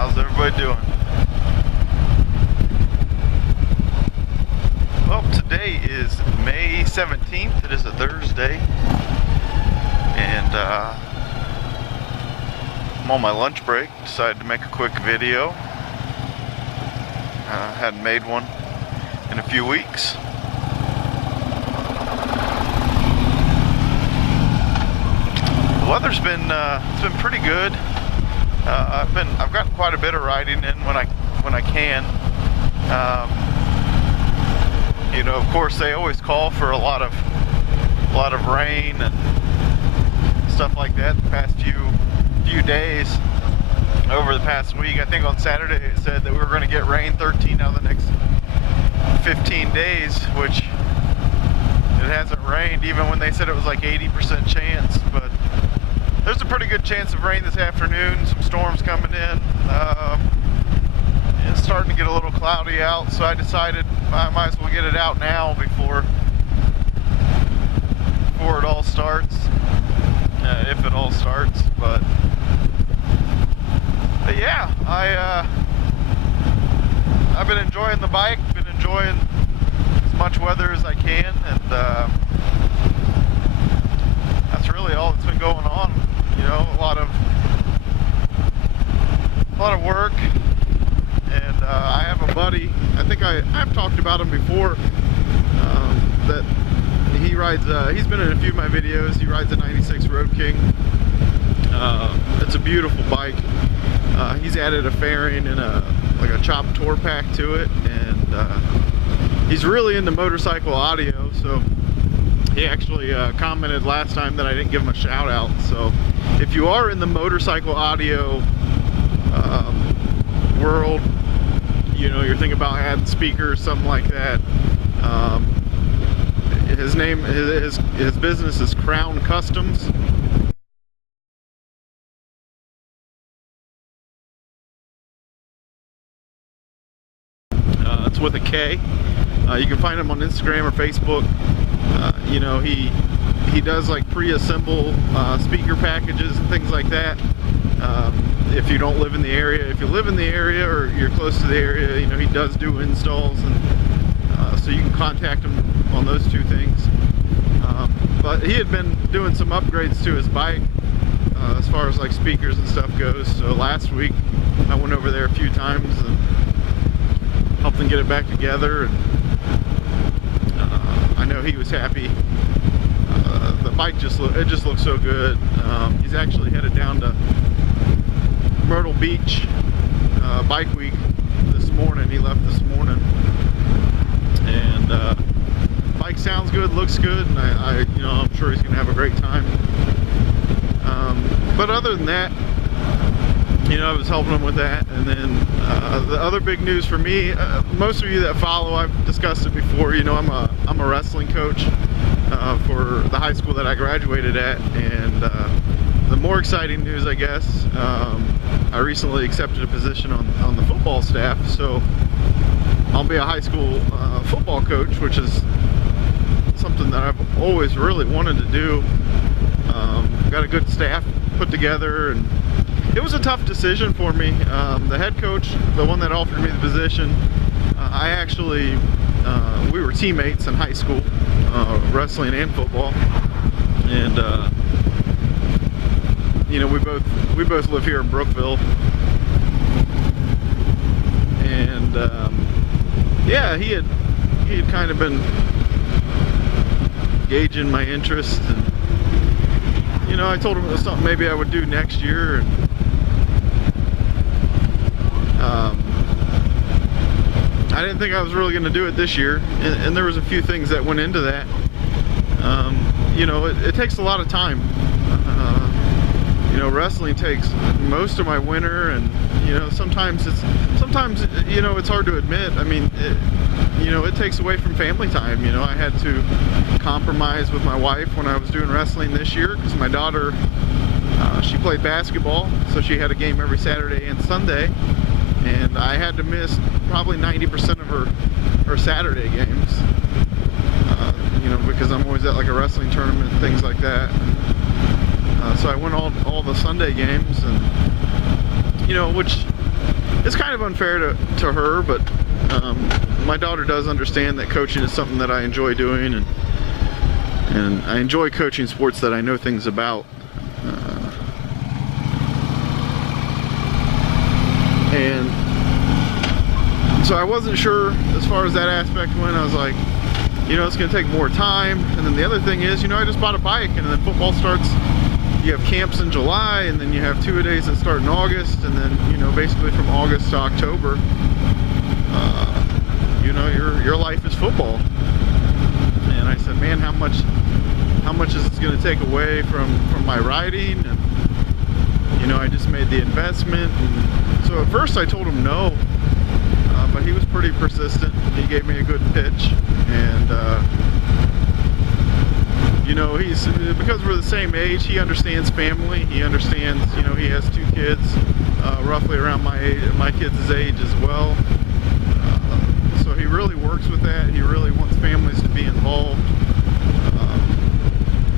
How's everybody doing? Well, today is May 17th. It is a Thursday. And I'm on my lunch break. Decided to make a quick video. Hadn't made one in a few weeks. The weather's been it's been pretty good. I've gotten quite a bit of riding in when I can. You know, of course, they always call for a lot of rain and stuff like that. The past few days, over the past week, I think on Saturday it said that we were going to get rain 13 out of the next 15 days, which it hasn't rained, even when they said it was like 80% chance. But there's a pretty good chance of rain this afternoon. Some storms coming in. It's starting to get a little cloudy out, so I decided I might as well get it out now before it all starts, if it all starts. But yeah, I've been enjoying the bike, been enjoying as much weather as I can, and that's really all that's been going on. You know, a lot of work. And I have a buddy, I think I've talked about him before, that he rides, he's been in a few of my videos. He rides a 96 Road King. It's a beautiful bike. He's added a fairing and like a chopped tour pack to it, and he's really into motorcycle audio, so he actually commented last time that I didn't give him a shout out. So if you are in the motorcycle audio world, you know, you're thinking about adding speakers, something like that, his name, his business is Crown Customs. It's with a K. You can find him on Instagram or Facebook. You know, he does like pre-assemble speaker packages and things like that. If you don't live in the area, if you live in the area or you're close to the area, you know, he does do installs, and so you can contact him on those two things. But he had been doing some upgrades to his bike as far as like speakers and stuff goes. So last week I went over there a few times and helped him get it back together, and I know he was happy. The bike just looks so good. He's actually headed down to Myrtle Beach Bike Week this morning. He left this morning, and bike sounds good, looks good, and you know, I'm sure he's gonna have a great time. But other than that, you know, I was helping him with that. And then the other big news for me, most of you that follow, I've discussed it before, you know, I'm a wrestling coach for the high school that I graduated at. And the more exciting news, I guess, I recently accepted a position on the football staff. So I'll be a high school football coach, which is something that I've always really wanted to do. Got a good staff put together, and it was a tough decision for me. The head coach, the one that offered me the position, I actually, we were teammates in high school, wrestling and football, and you know, we both live here in Brookville, and yeah, he had kind of been gauging my interest, and you know, I told him it was something maybe I would do next year. And I didn't think I was really going to do it this year, and there was a few things that went into that. You know, it takes a lot of time. You know, wrestling takes most of my winter, and you know, sometimes you know, it's hard to admit. I mean, you know, it takes away from family time. You know, I had to compromise with my wife when I was doing wrestling this year, because my daughter, she played basketball, so she had a game every Saturday and Sunday, and I had to miss probably 90% of her Saturday games. You know, because I'm always at like a wrestling tournament, things like that. So I went all the Sunday games, and you know, which it's kind of unfair to her, but my daughter does understand that coaching is something that I enjoy doing, and I enjoy coaching sports that I know things about. And so I wasn't sure as far as that aspect went. I was like, you know, it's going to take more time. And then the other thing is, you know, I just bought a bike, and then football starts. You have camps in July, and then you have 2-a-days that start in August, and then, you know, basically from August to October, you know, your life is football. And I said, man, how much is this going to take away from my riding? And, you know, I just made the investment. And so at first I told him no, but he was pretty persistent. He gave me a good pitch, and you know, because we're the same age, he understands family. He understands, you know, he has 2 kids, roughly around my kids' age as well. So he really works with that. He really wants families to be involved.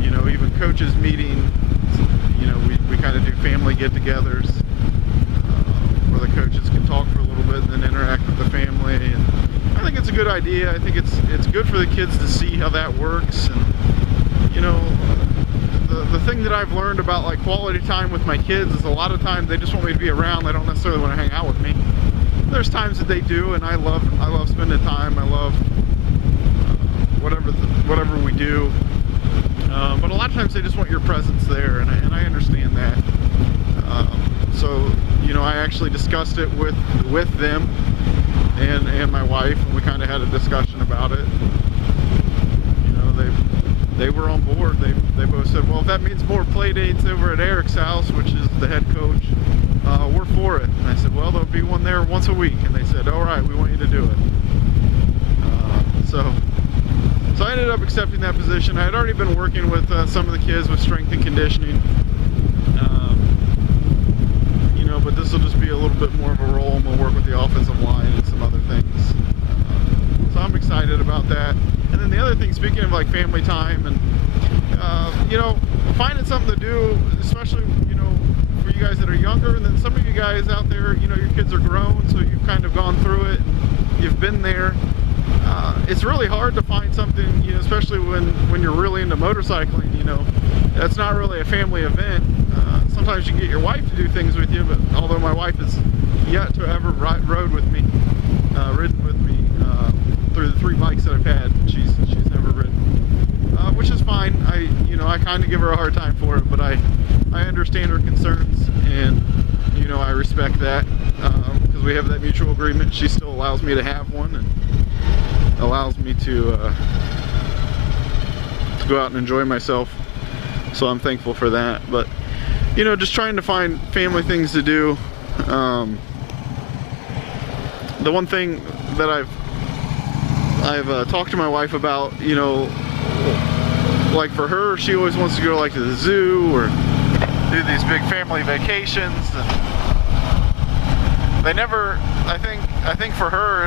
You know, even coaches meeting, you know, we kind of do family get-togethers where the coaches can talk for a little bit and then interact with the family. And I think it's a good idea. I think it's good for the kids to see how that works. And you know, the thing that I've learned about like quality time with my kids is a lot of times they just want me to be around. They don't necessarily want to hang out with me. There's times that they do, and I love spending time. I love whatever we do. But a lot of times they just want your presence there, and I understand that. So you know, I actually discussed it with them and my wife, and we kind of had a discussion about it. You know, they were on board. They both said, well, if that means more play dates over at Eric's house, which is the head coach, we're for it. And I said, well, there'll be one there once a week. And they said, all right, we want you to do it. So I ended up accepting that position. I had already been working with some of the kids with strength and conditioning. You know, but this will just be a little bit more of a role, and we'll work with the offensive line and some other things. So I'm excited about that. And then the other thing, speaking of like family time and, you know, finding something to do, especially, you know, for you guys that are younger, and then some of you guys out there, you know, your kids are grown, so you've kind of gone through it, and you've been there. It's really hard to find something, you know, especially when you're really into motorcycling, you know, that's not really a family event. Sometimes you can get your wife to do things with you, but although my wife has yet to ever ridden with me through the 3 bikes that I've had, she's never ridden, which is fine. I kind of give her a hard time for it, but I understand her concerns, and you know, I respect that because we have that mutual agreement. She still allows me to have one and allows me to go out and enjoy myself. So I'm thankful for that. But you know, just trying to find family things to do. The one thing that I've talked to my wife about, you know, like for her, she always wants to go like to the zoo or do these big family vacations, and they never, I think for her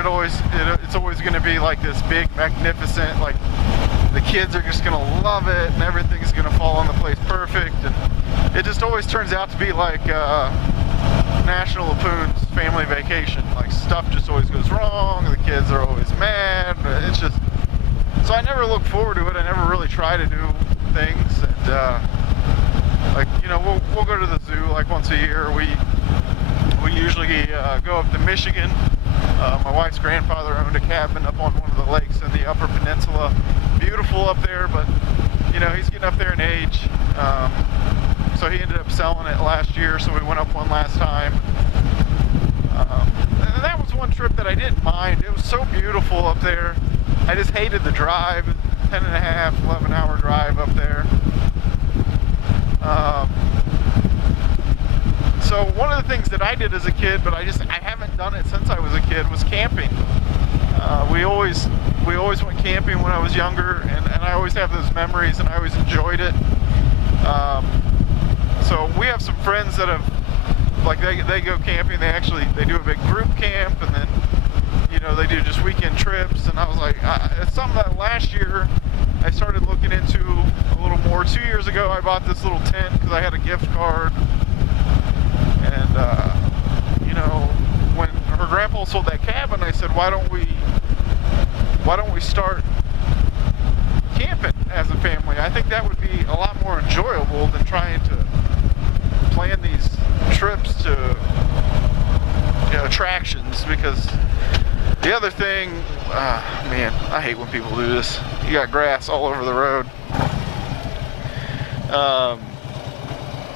it's always going to be like this big, magnificent, like the kids are just going to love it and everything's going to fall into place perfect, and it just always turns out to be like National Lampoon's Family Vacation. Like stuff just always goes wrong, the kids are always mad, it's just, so I never look forward to it. I never really try to do things, and like, you know, we'll go to the zoo like once a year. We usually go up to Michigan. My wife's grandfather owned a cabin up on one of the lakes in the Upper Peninsula. Beautiful up there, but you know, he's getting up there in age. So he ended up selling it last year, so we went up one last time. And that was one trip that I didn't mind. It was so beautiful up there. I just hated the drive, 10.5, 11-hour drive up there. So one of the things that I did as a kid, but I haven't done it since I was a kid, was camping. We always went camping when I was younger, and I always have those memories, and I always enjoyed it. So we have some friends that have, like, they go camping. They do a big group camp, and then, you know, they do just weekend trips. And I was like, it's something that last year I started looking into a little more. 2 years ago, I bought this little tent because I had a gift card. And you know, when sold that cabin, I said, why don't we start camping as a family? I think that would be a lot more enjoyable than trying to plan these trips to, you know, attractions. Because the other thing, man, I hate when people do this. You got grass all over the road.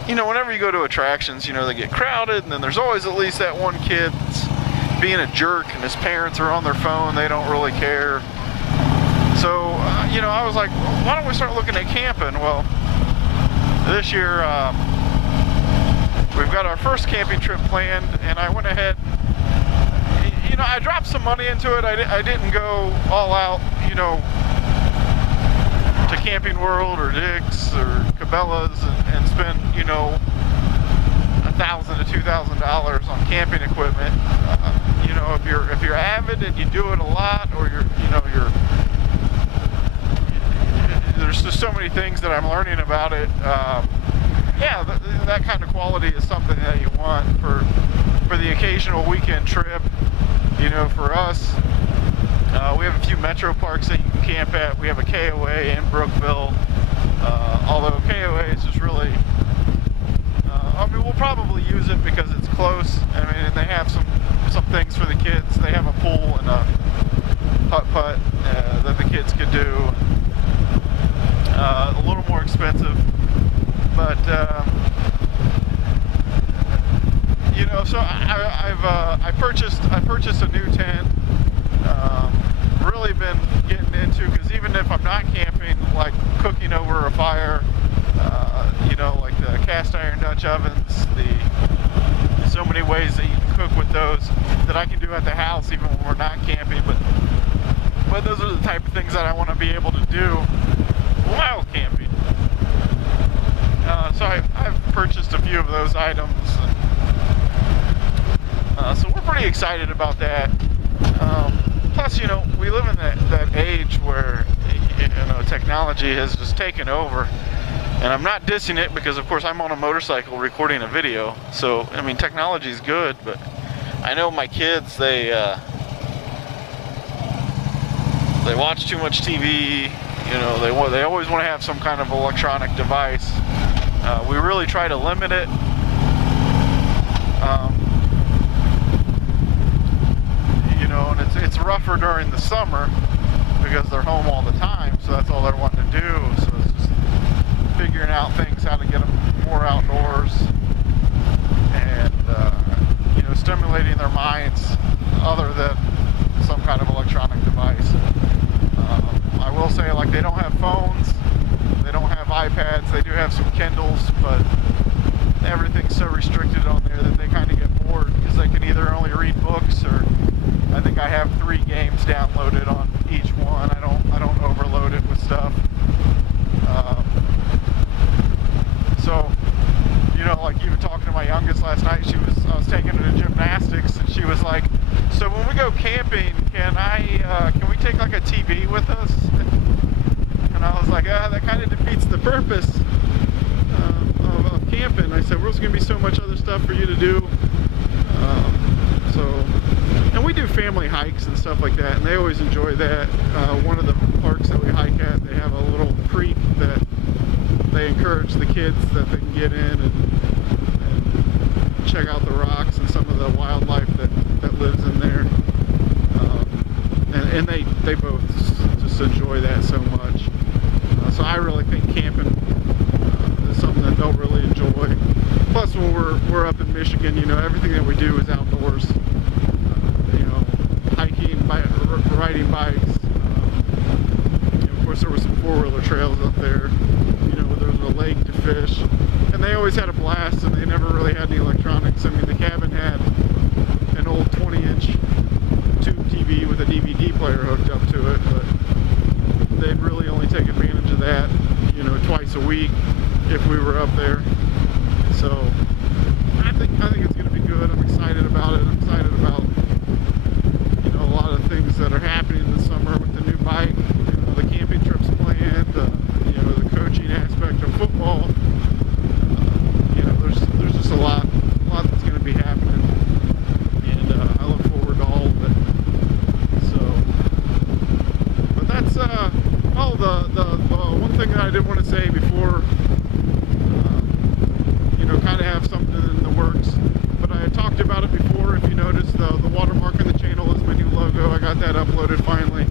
You know, whenever you go to attractions, you know, they get crowded, and then there's always at least that one kid that's being a jerk, and his parents are on their phone, they don't really care. So, you know, I was like, why don't we start looking at camping? Well, this year, we've got our first camping trip planned, and I went ahead, you know, I dropped some money into it. I didn't go all out, you know, to Camping World or Dick's or Cabela's and spend, you know, $1,000 to $2,000 on camping equipment. You know, if you're avid and you do it a lot, or there's just so many things that I'm learning about it. Yeah, that kind of quality is something that you want for the occasional weekend trip. You know, for us, we have a few metro parks that you can camp at. We have a KOA in Brookville, although KOA is just really, I mean, we'll probably use it because it's close. I mean, and they have some things for the kids. They have a pool and a putt-putt that the kids could do. A little more expensive, but you know, so I purchased a new tent. Really been getting into, because even if I'm not camping, like cooking over a fire, you know, like the cast iron Dutch ovens, so many ways that you can cook with those that I can do at the house even when we're not camping. But those are the type of things that I want to be able to do while camping. So I've purchased a few of those items, and, so we're pretty excited about that. Plus, you know, we live in that age where, you know, technology has just taken over. And I'm not dissing it, because of course I'm on a motorcycle recording a video. So, I mean, technology is good, but I know my kids, they watch too much TV. You know, they always want to have some kind of electronic device. We really try to limit it. You know, and it's rougher during the summer because they're home all the time, so that's all they're wanting to do. So it's just figuring out things, how to get them more outdoors, and you know, stimulating their minds other than some kind of electronic device. I will say, like, they don't have phones, they don't have iPads, they do have some Kindles, but everything's so restricted on there that they kind of get bored, because they can either only read books, or I think I have 3 games downloaded on each one. I don't overload it with stuff. So, you know, like, even talking to my youngest last night, I was taking her to gymnastics, and she was like, so when we go camping, can we take like a TV with us? And I was like, that kind of defeats the purpose of camping. I said, there's going to be so much other stuff for you to do. And we do family hikes and stuff like that, and they always enjoy that. One of the parks that we hike at, they have a little creek that they encourage the kids that they can get in and check out the rocks and some of the wildlife that lives in there. And they both just enjoy that so much. So I really think camping is something that they'll really enjoy. Plus, when we're up in Michigan, you know, everything that we do is outdoors. You know, hiking, riding bikes. Of course, there were some 4-wheeler trails up there. You know, there was a lake to fish, and they always had a blast. And they never really had any electronics. I mean, the cabin had an old 20-inch tube TV with a DVD player hooked up to it, but they'd really only take advantage of that, you know, twice a week if we were up there. So I think it's going to be good. I'm excited about it. I'm excited about, you know, a lot of things that are happening this summer with the new bike, you know, the camping trips planned, you know, the coaching aspect of football. You know, there's just a lot that's going to be happening. did want to say before, you know, kind of have something in the works. But I had talked about it before. If you noticed, the watermark on the channel is my new logo. I got that uploaded finally.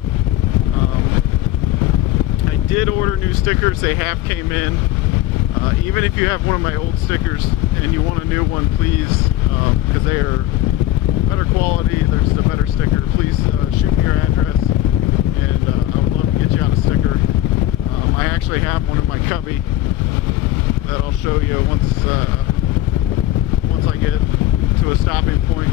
I did order new stickers. They have came in. Even if you have one of my old stickers and you want a new one, please, because they are better quality, there's a better sticker, please shoot me your address, and I would love to get you out a sticker. I actually have one in my cubby that I'll show you once I get to a stopping point.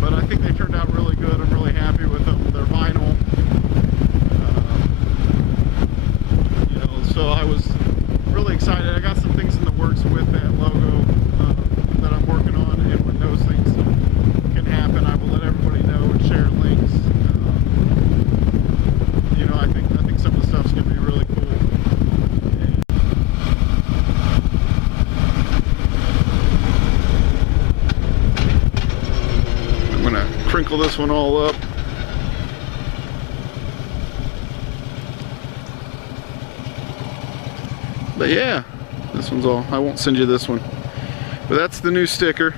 But I think they turned out really good. I'm really happy with them. They're vinyl. You know, so I was really excited. I got some things in the works with that logo that I'm working on, and when those things can happen, I will let everybody know and share links. You know, I think some of the stuff's gonna be really cool. I'm gonna crinkle this one all up. But yeah, this one's all, I won't send you this one. But that's the new sticker.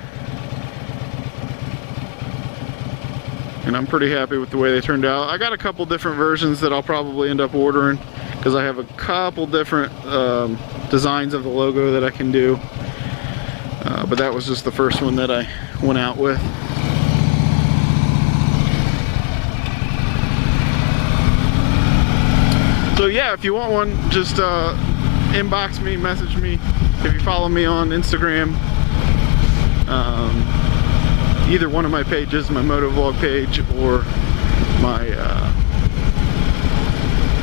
And I'm pretty happy with the way they turned out. I got a couple different versions that I'll probably end up ordering, because I have a couple different designs of the logo that I can do. But that was just the first one that I went out with. So yeah, if you want one, just inbox me, message me. If you follow me on Instagram, either one of my pages, my motovlog page or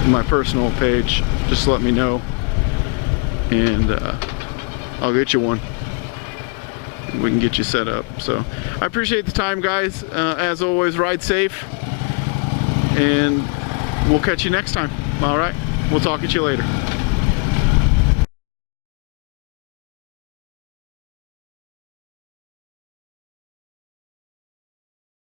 my personal page, just let me know, and I'll get you one. We can get you set up. So I appreciate the time, guys. As always, ride safe, and we'll catch you next time. All right, we'll talk to you later.